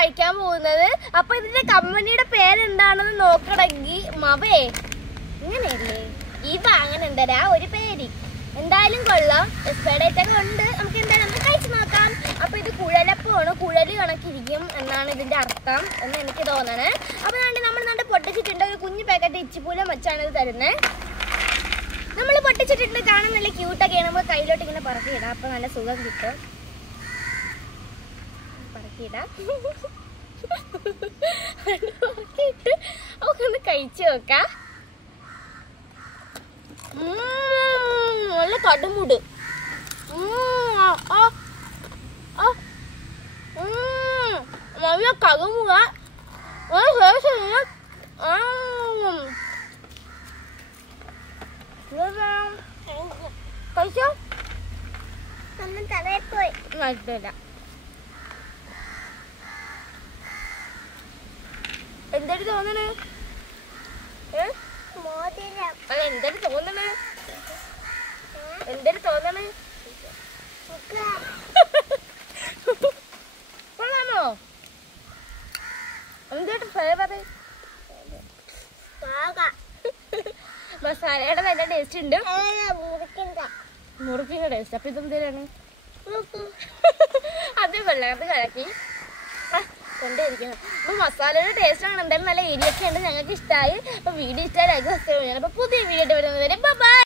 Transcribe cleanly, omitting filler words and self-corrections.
കഴിക്കാൻ പോകുന്നത്. അപ്പൊ ഇതിന്റെ കമ്പനിയുടെ പേരെന്താണെന്ന് നോക്കണമെങ്കിൽ മവേ ഇങ്ങനെയല്ലേ ഇതാ അങ്ങനെ ഉണ്ടരാ ഒരു പേര്. എന്തായാലും കൊള്ളാം, എക്സ്പയർ ഡേറ്റ് ഒക്കെ ഉണ്ട്. നമുക്ക് എന്തായാലും നമുക്ക് കഴിച്ചു നോക്കാം. അപ്പൊ ഇത് കുഴലപ്പമാണ്, കുഴല് കണക്കിരിക്കും എന്നാണ് ഇതിന്റെ അർത്ഥം എന്ന് എനിക്ക് തോന്നണേ. അപ്പൊ നമ്മൾ പൊട്ടിച്ചിട്ടുണ്ട്, ഒരു കുഞ്ഞു പാക്കറ്റ് ഇച്ചിപ്പൂലം വെച്ചാണ് ഇത് തരുന്നത്. നമ്മൾ പൊട്ടിച്ചിട്ടുണ്ട്, കാണാൻ നല്ല ക്യൂട്ടൊക്കെയാണ്. നമ്മൾ കയ്യിലോട്ട് ഇങ്ങനെ പറക്കിയിടാം, അപ്പൊ നല്ല സുഖം കിട്ടും. പറക്കിയിടാം, പറക്കിയിട്ട് നമുക്കൊന്ന് കഴിച്ചു നോക്കാം. നല്ല കടുമുട്, നല്ല കടുമുക കഴിച്ചോ. പോയി എന്തൊരു തോന്നണേ? അല്ല എന്തൊരു തോന്നണേ? എന്തൊരു തോന്നണേ? കൊള്ളാമോ? എന്തൊരു ഫ്ലേവർ? മസാലയുടെ നല്ല ടേസ്റ്റ് ഉണ്ട്, മുറുക്കിന്റെ ടേസ്റ്റ്. അപ്പൊ ഇതെന്തേരാണ്? അത് കൊള്ളാം, അത് കലക്കി കൊണ്ടേയിരിക്കണം. അപ്പൊ മസാലയുടെ ടേസ്റ്റ് ആണ്. എന്തായാലും നല്ല എരിയൊക്കെ ഉണ്ട്, ഞങ്ങൾക്ക് ഇഷ്ടമായി. അപ്പൊ വീഡിയോ ഇഷ്ടമായി ലൈക്ക് സബ്സ്ക്രൈബ് ചെയ്യണം. അപ്പൊ പുതിയ വീഡിയോ വരുന്നത് വരെ ബൈ.